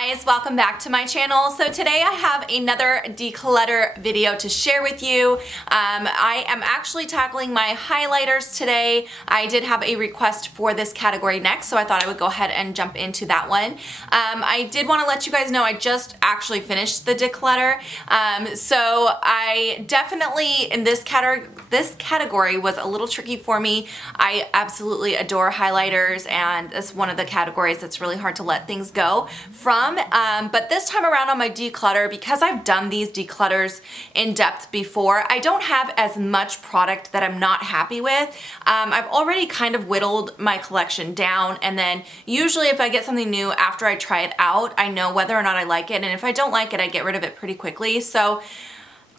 Guys, welcome back to my channel. So today I have another declutter video to share with you. I am actually tackling my highlighters today. I did have a request for this category next, so I thought I would go ahead and jump into that one. I did want to let you guys know I just actually finished the declutter. So I definitely, in this category was a little tricky for me. I absolutely adore highlighters, and it's one of the categories that's really hard to let things go from. But this time around on my declutter, because I've done these declutters in depth before, I don't have as much product that I'm not happy with. I've already kind of whittled my collection down, and then usually if I get something new after I try it out, I know whether or not I like it, and if I don't like it, I get rid of it pretty quickly. So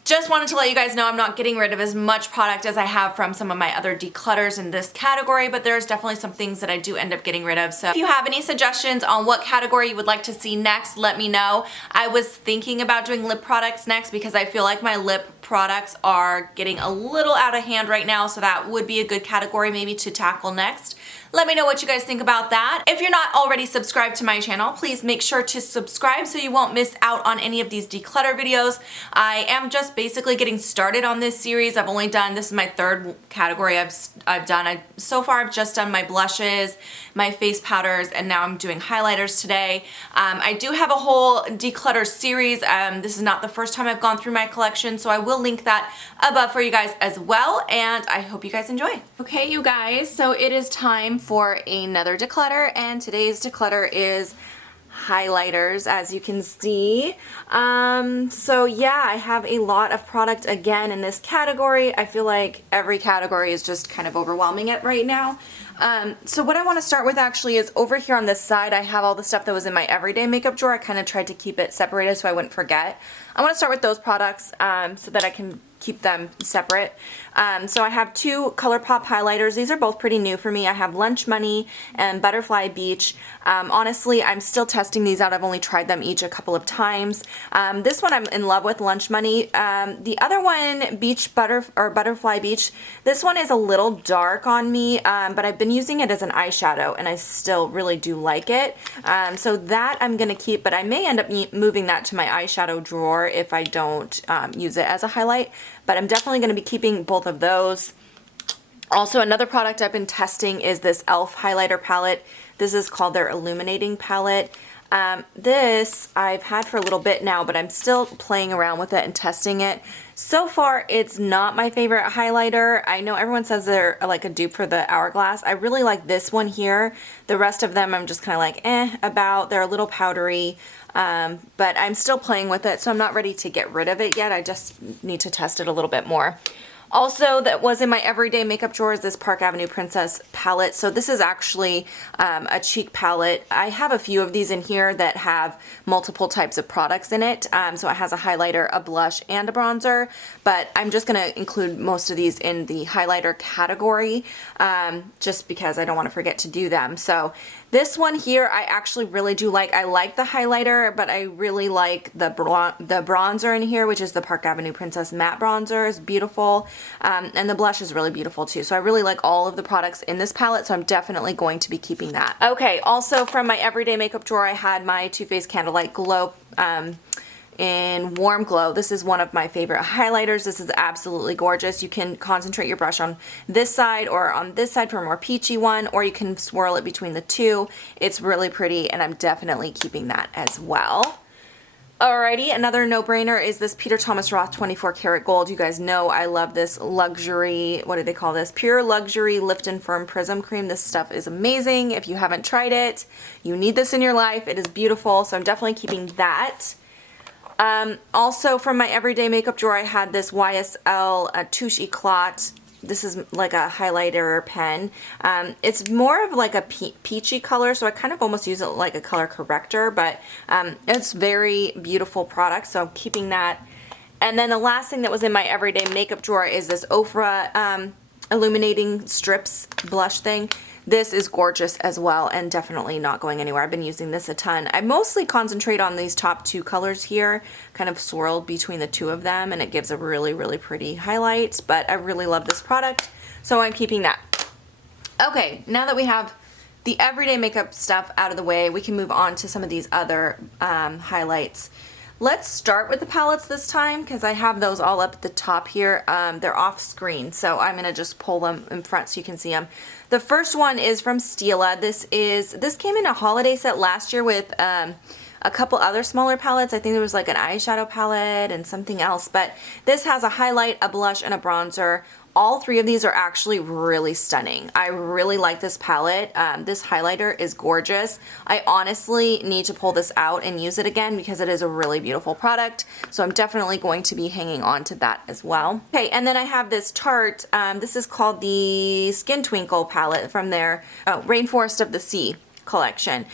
just wanted to let you guys know I'm not getting rid of as much product as I have from some of my other declutters in this category, but there's definitely some things that I do end up getting rid of. So if you have any suggestions on what category you would like to see next, let me know. I was thinking about doing lip products next because I feel like my lip products are getting a little out of hand right now, so that would be a good category maybe to tackle next. Let me know what you guys think about that. If you're not already subscribed to my channel, please make sure to subscribe so you won't miss out on any of these declutter videos. I am just basically getting started on this series. I've only done, this is my third category I've done. So far I've just done my blushes, my face powders, and now I'm doing highlighters today. I do have a whole declutter series. This is not the first time I've gone through my collection, so I will link that above for you guys as well, and I hope you guys enjoy. Okay, you guys, so it is time for another declutter, and today's declutter is highlighters, as you can see. So yeah, I have a lot of product again in this category. I feel like every category is just kind of overwhelming it right now. So what I want to start with actually is over here on this side, I have all the stuff that was in my everyday makeup drawer. I kind of tried to keep it separated so I wouldn't forget. I want to start with those products so that I can keep them separate. So I have two ColourPop highlighters. These are both pretty new for me. I have Lunch Money and Butterfly Beach. Honestly, I'm still testing these out. I've only tried them each a couple of times. This one I'm in love with, Lunch Money. The other one, Butterfly Beach, this one is a little dark on me, but I've been using it as an eyeshadow and I still really do like it. So that I'm gonna keep, but I may end up moving that to my eyeshadow drawer if I don't use it as a highlight. But I'm definitely going to be keeping both of those. Also, another product I've been testing is this e.l.f. highlighter palette. This is called their Illuminating palette. This I've had for a little bit now, but I'm still playing around with it and testing it. So far, it's not my favorite highlighter. I know everyone says they're like a dupe for the Hourglass. I really like this one here. The rest of them I'm just kind of like about. They're a little powdery. But I'm still playing with it, so I'm not ready to get rid of it yet. I just need to test it a little bit more. Also, that was in my everyday makeup drawer is this Park Avenue Princess palette. So this is actually a cheek palette. I have a few of these in here that have multiple types of products in it. So it has a highlighter, a blush, and a bronzer. But I'm just going to include most of these in the highlighter category just because I don't want to forget to do them. So this one here I actually really do like. I like the highlighter, but I really like the bronzer in here, which is the Park Avenue Princess Matte Bronzer. It's beautiful. And the blush is really beautiful too. So I really like all of the products in this palette, so I'm definitely going to be keeping that. Okay, also from my everyday makeup drawer, I had my Too Faced Candlelight Glow in Warm Glow. This is one of my favorite highlighters. This is absolutely gorgeous. You can concentrate your brush on this side or on this side for a more peachy one, or you can swirl it between the two. It's really pretty, and I'm definitely keeping that as well. Alrighty, another no-brainer is this Peter Thomas Roth 24 Karat Gold. You guys know I love this luxury, what do they call this? Pure Luxury Lift and Firm Prism Cream. This stuff is amazing. If you haven't tried it, you need this in your life. It is beautiful, so I'm definitely keeping that. Also from my everyday makeup drawer, I had this YSL Touche Eclat. This is like a highlighter pen. It's more of like a peachy color, so I kind of almost use it like a color corrector, but it's very beautiful product, so I'm keeping that. And then the last thing that was in my everyday makeup drawer is this Ofra Illuminating Strips blush thing. This is gorgeous as well, and definitely not going anywhere. I've been using this a ton. I mostly concentrate on these top two colors here, kind of swirled between the two of them, and it gives a really, really pretty highlight, but I really love this product, so I'm keeping that. Okay, now that we have the everyday makeup stuff out of the way, we can move on to some of these other highlights. Let's start with the palettes this time because I have those all up at the top here. They're off screen, so I'm gonna just pull them in front so you can see them. The first one is from Stila. This came in a holiday set last year with a couple other smaller palettes. I think there was like an eyeshadow palette and something else, but this has a highlight, a blush, and a bronzer. All three of these are actually really stunning. I really like this palette. This highlighter is gorgeous. I honestly need to pull this out and use it again because it is a really beautiful product. So I'm definitely going to be hanging on to that as well. Okay, and then I have this Tarte. This is called the Skin Twinkle palette from their Rainforest of the Sea collection.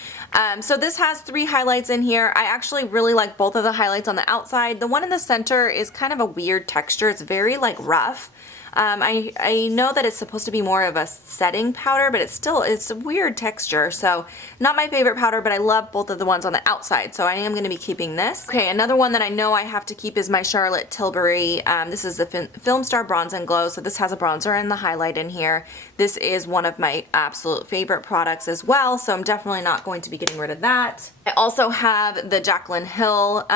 So this has 3 highlights in here. I actually really like both of the highlights on the outside. The one in the center is kind of a weird texture. It's very like rough. I know that it's supposed to be more of a setting powder, but it's a weird texture. So not my favorite powder, but I love both of the ones on the outside. So I am going to be keeping this. Okay, another one that I know I have to keep is my Charlotte Tilbury. This is the Film Star Bronze and Glow. So this has a bronzer and the highlight in here. This is one of my absolute favorite products as well. So I'm definitely not going to be getting rid of that. I also have the Jaclyn Hill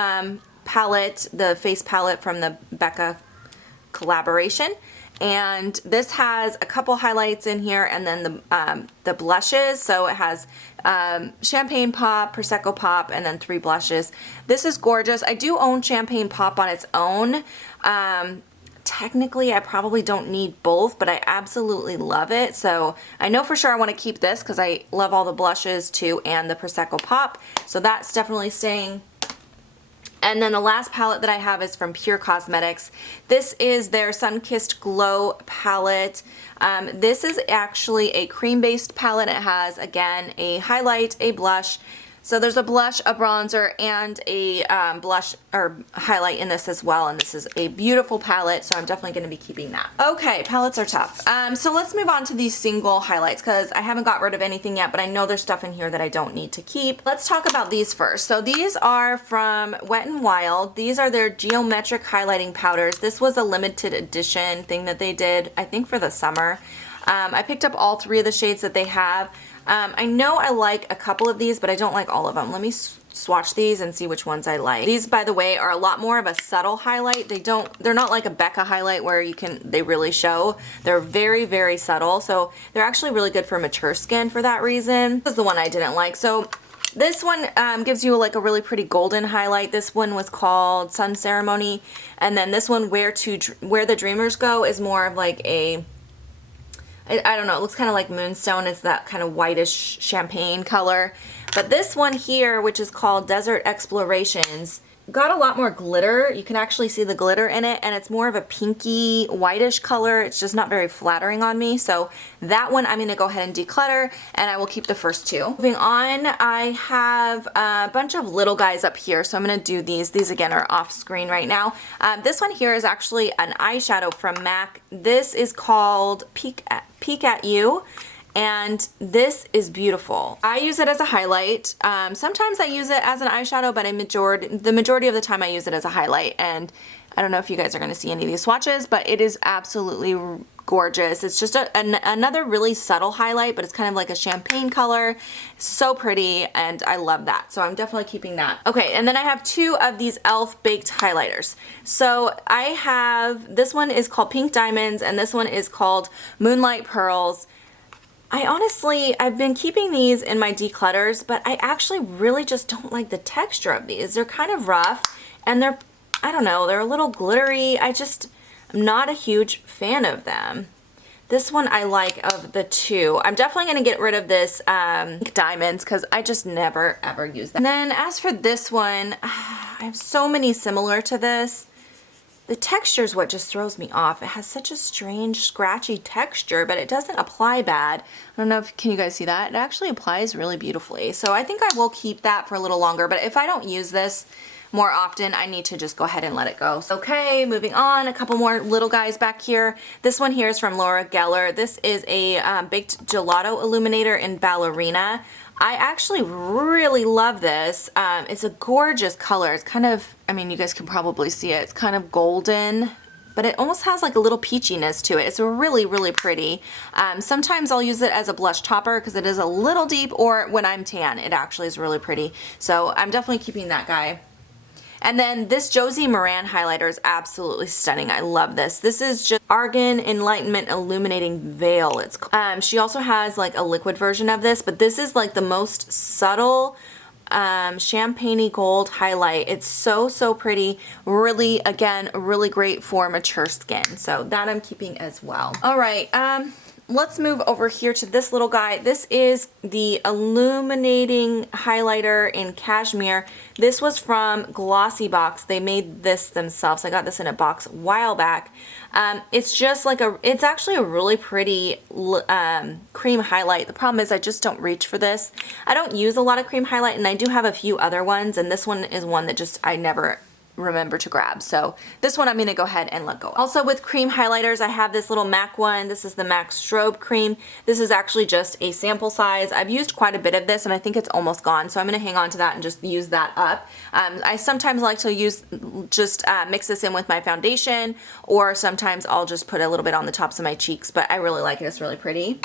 palette, the face palette from the Becca collaboration. And this has a couple highlights in here and then the blushes. So it has Champagne Pop, Prosecco Pop, and then 3 blushes. This is gorgeous. I do own Champagne Pop on its own. Technically, I probably don't need both, but I absolutely love it. So I know for sure I want to keep this because I love all the blushes too and the Prosecco Pop. So that's definitely staying. And then the last palette that I have is from Pure Cosmetics. This is their Sun-Kissed Glow palette. This is actually a cream-based palette. It has, again, a highlight, a blush. So there's a blush, a bronzer, and a blush or highlight in this as well. And this is a beautiful palette, so I'm definitely going to be keeping that. Okay, palettes are tough. So let's move on to these single highlights because I haven't got rid of anything yet, but I know there's stuff in here that I don't need to keep. Let's talk about these first. So these are from Wet n Wild. These are their geometric highlighting powders. This was a limited edition thing that they did, I think, for the summer. I picked up all 3 of the shades that they have. I know I like a couple of these, but I don't like all of them. Let me swatch these and see which ones I like. These, by the way, are a lot more of a subtle highlight. They're not like a Becca highlight where they really show. They're very, very subtle. So they're actually really good for mature skin for that reason. This is the one I didn't like. So this one gives you like a really pretty golden highlight. This one was called Sun Ceremony. And then this one, Where the Dreamers Go, is more of like a, I don't know, it looks kind of like Moonstone. It's that kind of whitish champagne color. But this one here, which is called Desert Explorations, got a lot more glitter. You can actually see the glitter in it, and it's more of a pinky whitish color. It's just not very flattering on me. So that one I'm going to go ahead and declutter, and I will keep the first 2. Moving on, I have a bunch of little guys up here, so I'm going to do these. These again are off screen right now. This one here is actually an eyeshadow from MAC. This is called Peek at You. And this is beautiful. I use it as a highlight. Sometimes I use it as an eyeshadow, but the majority of the time I use it as a highlight. And I don't know if you guys are going to see any of these swatches, but it is absolutely gorgeous. It's just another really subtle highlight, but it's kind of like a champagne color. So pretty, and I love that. So I'm definitely keeping that. Okay, and then I have 2 of these e.l.f. baked highlighters. So I have, this one is called Pink Diamonds, and this one is called Moonlight Pearls. I've been keeping these in my declutters, but I actually really just don't like the texture of these. They're kind of rough, and I don't know, they're a little glittery. I'm not a huge fan of them. This one I like of the 2. I'm definitely going to get rid of this Diamonds because I just never ever use them. And then as for this one, I have so many similar to this. The texture is what just throws me off. It has such a strange, scratchy texture, but it doesn't apply bad. I don't know can you guys see that? It actually applies really beautifully. So I think I will keep that for a little longer, but if I don't use this more often, I need to just go ahead and let it go. So, okay, moving on, a couple more little guys back here. This one here is from Laura Geller. This is a baked gelato illuminator in Ballerina. I actually really love this. It's a gorgeous color. It's kind of, I mean, you guys can probably see it. It's kind of golden but it almost has like a little peachiness to it. It's really, really pretty. Sometimes I'll use it as a blush topper because it is a little deep, or when I'm tan, it actually is really pretty. So I'm definitely keeping that guy. And then this Josie Moran highlighter is absolutely stunning. I love this. This is just Argan Enlightenment Illuminating Veil. It's she also has like a liquid version of this, but this is like the most subtle champagne-y gold highlight. It's so pretty. Really, again, really great for mature skin. So that I'm keeping as well. All right, let's move over here to this little guy. This is the Illuminating Highlighter in Cashmere. This was from Glossy Box. They made this themselves. I got this in a box a while back. It's just like it's actually a really pretty cream highlight. The problem is I just don't reach for this. I don't use a lot of cream highlight, and I do have a few other ones, and this one is one that just I never remember to grab. So this one I'm going to go ahead and let go. Also with cream highlighters, I have this little MAC one. This is the MAC Strobe Cream. This is actually just a sample size. I've used quite a bit of this and I think it's almost gone. So I'm going to hang on to that and just use that up. I sometimes like to use just mix this in with my foundation, or sometimes I'll just put a little bit on the tops of my cheeks, but I really like it. It's really pretty.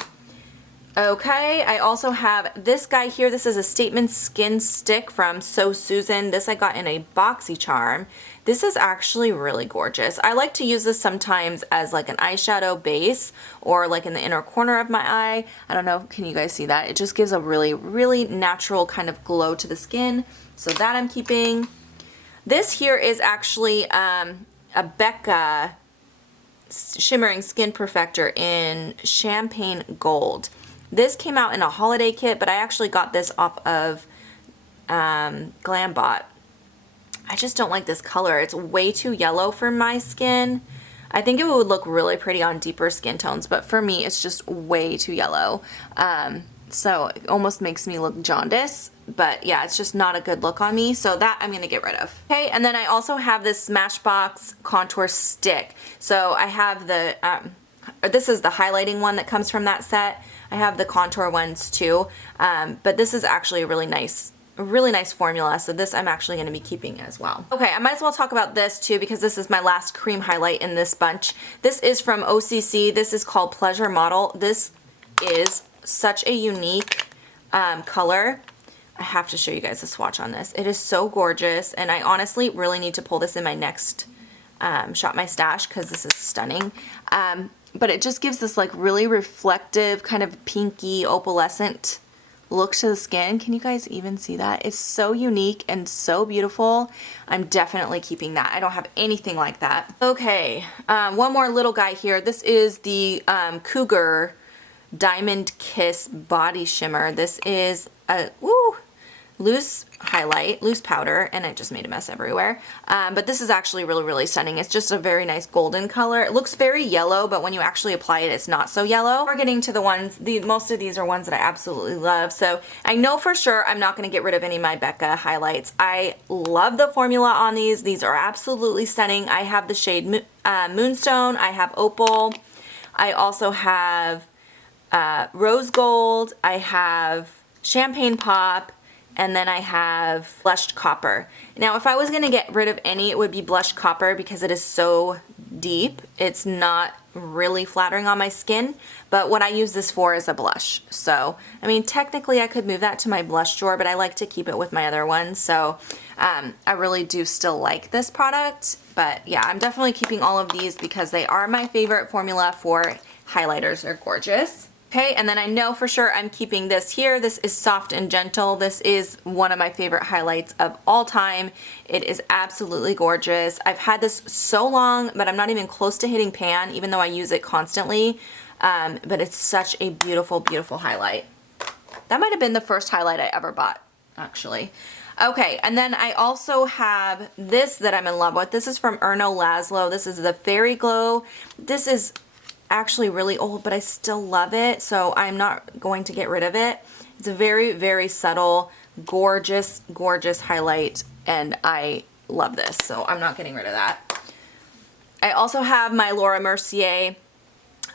Okay, I also have this guy here. This is a Statement Skin Stick from So Susan. This I got in a BoxyCharm. This is actually really gorgeous. I like to use this sometimes as like an eyeshadow base, or like in the inner corner of my eye. I don't know, can you guys see that? It just gives a really natural kind of glow to the skin. So that I'm keeping. This here is actually a Becca Shimmering Skin Perfector in Champagne Gold. This came out in a holiday kit, but I actually got this off of Glambot. I just don't like this color. It's way too yellow for my skin. I think it would look really pretty on deeper skin tones, but for me, it's just way too yellow. So it almost makes me look jaundice, but yeah, it's just not a good look on me. So that I'm gonna get rid of. Okay, and then I also have this Smashbox Contour Stick. So I have the, this is the highlighting one that comes from that set. I have the contour ones too, but this is actually a really nice formula, so this I'm actually going to be keeping as well. Okay, I might as well talk about this too because this is my last cream highlight in this bunch. This is from OCC. This is called Pleasure Model. This is such a unique color. I have to show you guys a swatch on this. It is so gorgeous, and I honestly really need to pull this in my next Shop My Stash because this is stunning. But it just gives this like really reflective kind of pinky opalescent look to the skin. Can you guys even see that? It's so unique and so beautiful. I'm definitely keeping that. I don't have anything like that. Okay, one more little guy here. This is the Cougar Diamond Kiss Body Shimmer. This is a loose highlight, loose powder, and it just made a mess everywhere. But this is actually really stunning. It's just a very nice golden color. It looks very yellow, but when you actually apply it, it's not so yellow. We're getting to the ones, most of these are ones that I absolutely love. So I know for sure I'm not gonna get rid of any of my Becca highlights. I love the formula on these. These are absolutely stunning. I have the shade Moonstone, I have Opal, I also have Rose Gold, I have Champagne Pop, and then I have Blushed Copper. Now, if I was gonna get rid of any, it would be Blushed Copper because it is so deep. It's not really flattering on my skin, but what I use this for is a blush. So, I mean, technically I could move that to my blush drawer, but I like to keep it with my other ones. So, I really do still like this product, but yeah, I'm definitely keeping all of these because they are my favorite formula for highlighters. They're gorgeous. Okay, and then I know for sure I'm keeping this here. This is Soft and Gentle. This is one of my favorite highlights of all time. It is absolutely gorgeous. I've had this so long, but I'm not even close to hitting pan, even though I use it constantly. But it's such a beautiful highlight. That might have been the first highlight I ever bought, actually. Okay, and then I also have this that I'm in love with. This is from Erno Laszlo. This is the Fairy Glow. This is actually really old, but I still love it, so I'm not going to get rid of it. It's a very subtle, gorgeous highlight, and I love this, so I'm not getting rid of that. I also have my Laura Mercier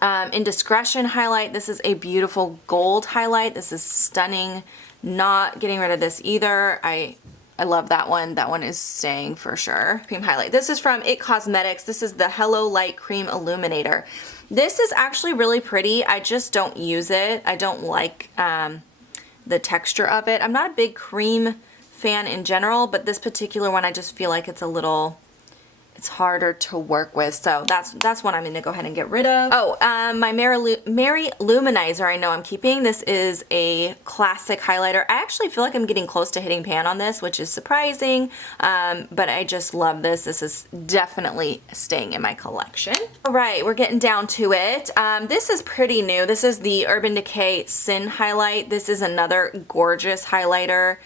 Indiscretion highlight. This is a beautiful gold highlight. This is stunning. Not getting rid of this either. I I love that one. That one is staying for sure. Cream highlight. This is from IT Cosmetics. This is the Hello Light Cream Illuminator. This is actually really pretty. I just don't use it. I don't like the texture of it. I'm not a big cream fan in general, but this particular one I just feel like it's a little, it's harder to work with, so that's one I'm going to go ahead and get rid of. Oh, my Mary Luminizer I know I'm keeping. This is a classic highlighter. I actually feel like I'm getting close to hitting pan on this, which is surprising, but I just love this. This is definitely staying in my collection. All right, we're getting down to it. This is pretty new. This is the Urban Decay Sin Highlight. This is another gorgeous highlighter.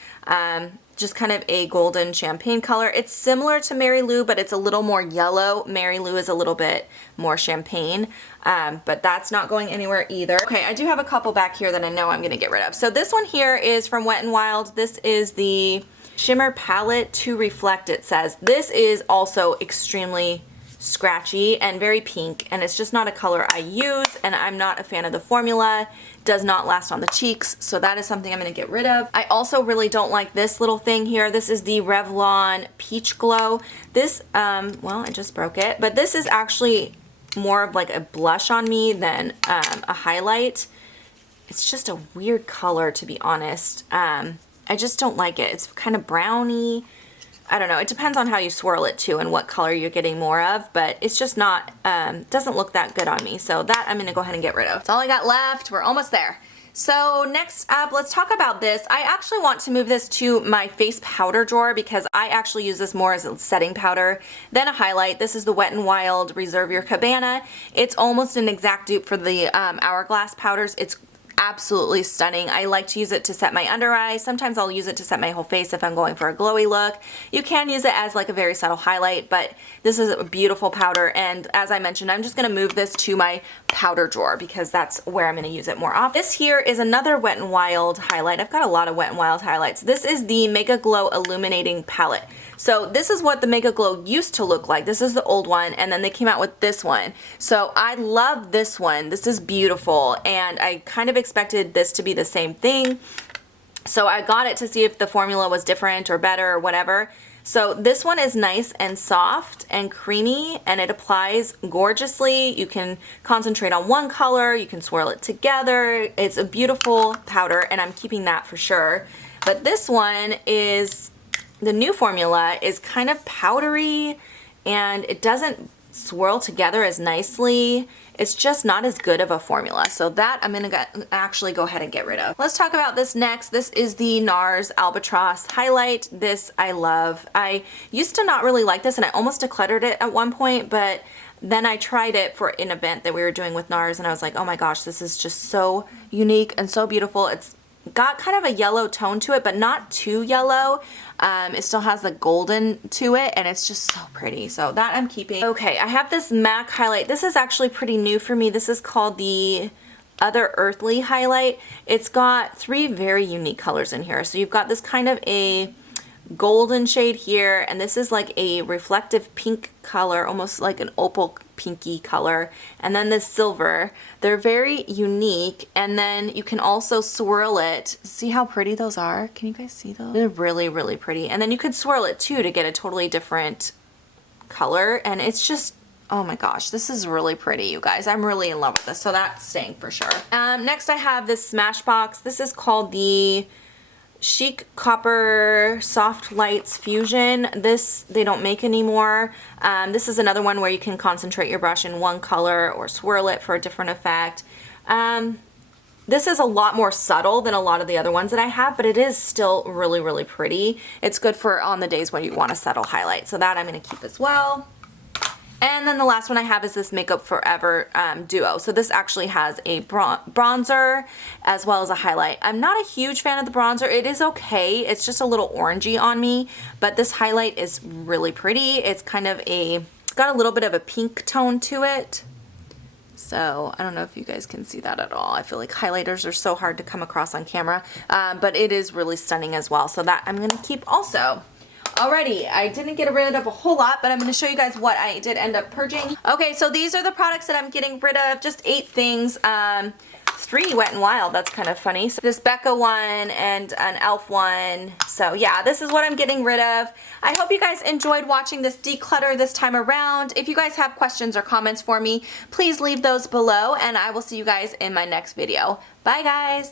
Just kind of a golden champagne color. It's similar to Mary Lou, but it's a little more yellow. Mary Lou is a little bit more champagne, but that's not going anywhere either. Okay, I do have a couple back here that I know I'm gonna get rid of. So this one here is from Wet n Wild. This is the Shimmer Palette to Reflect, it says. This is also extremely scratchy and very pink, and it's just not a color I use, and I'm not a fan of the formula. Does not last on the cheeks, so that is something I'm going to get rid of. I also really don't like this little thing here. This is the Revlon Peach Glow. This, well, I just broke it, but this is actually more of like a blush on me than a highlight. It's just a weird color, to be honest. I just don't like it. It's kind of browny. I don't know, it depends on how you swirl it too and what color you're getting more of, but it's just not, doesn't look that good on me. So that I'm gonna go ahead and get rid of. That's all I got left. We're almost there. So next up, let's talk about this. I actually want to move this to my face powder drawer because I actually use this more as a setting powder than a highlight. This is the Wet n Wild Reserve Your Cabana. It's almost an exact dupe for the Hourglass powders. It's absolutely stunning. I like to use it to set my under eyes. Sometimes I'll use it to set my whole face if I'm going for a glowy look. You can use it as like a very subtle highlight, but this is a beautiful powder, and as I mentioned, I'm just going to move this to my powder drawer because that's where I'm going to use it more often. This here is another Wet n Wild highlight. I've got a lot of Wet n Wild highlights. This is the Mega Glow Illuminating Palette. So this is what the Mega Glow used to look like. This is the old one, and then they came out with this one. So I love this one. This is beautiful, and I kind of expected this to be the same thing. So I got it to see if the formula was different or better or whatever. So this one is nice and soft and creamy, and it applies gorgeously. You can concentrate on one color, you can swirl it together. It's a beautiful powder, and I'm keeping that for sure. But this one is, the new formula is kind of powdery, and it doesn't swirl together as nicely. It's just not as good of a formula. So that I'm gonna actually go ahead and get rid of. Let's talk about this next. This is the NARS Albatross Highlight. This I love. I used to not really like this, and I almost decluttered it at one point, but then I tried it for an event that we were doing with NARS, and I was like, oh my gosh, this is just so unique and so beautiful. It's got kind of a yellow tone to it, but not too yellow. It still has the golden to it, and it's just so pretty. So that I'm keeping. Okay, I have this MAC highlight. This is actually pretty new for me. This is called the Other Earthly highlight. It's got 3 very unique colors in here. So you've got this kind of a golden shade here, and this is like a reflective pink color, almost like an opal pinky color, and then this silver. They're very unique, and then you can also swirl it. See how pretty those are? Can you guys see those? They're really, really pretty. And then you could swirl it too to get a totally different color, and it's just, oh my gosh, this is really pretty, you guys. I'm really in love with this, so that's staying for sure. Next I have this Smashbox. This is called the Chic Copper Soft Lights Fusion. This they don't make anymore. This is another one where you can concentrate your brush in one color or swirl it for a different effect. This is a lot more subtle than a lot of the other ones that I have, but it is still really, really pretty. It's good for on the days when you want a subtle highlight. So that I'm going to keep as well. And then the last one I have is this Makeup Forever Duo. So this actually has a bronzer as well as a highlight. I'm not a huge fan of the bronzer. It is okay. It's just a little orangey on me, but this highlight is really pretty. It's kind of it's got a little bit of a pink tone to it. So I don't know if you guys can see that at all. I feel like highlighters are so hard to come across on camera, but it is really stunning as well. So that I'm gonna keep also. Alrighty, I didn't get rid of a whole lot, but I'm going to show you guys what I did end up purging. Okay, so these are the products that I'm getting rid of, just 8 things. 3 Wet n Wild. That's kind of funny. So this Becca one and an e.l.f. one. So yeah, this is what I'm getting rid of. I hope you guys enjoyed watching this declutter this time around. If you guys have questions or comments for me, please leave those below, and I will see you guys in my next video. Bye guys!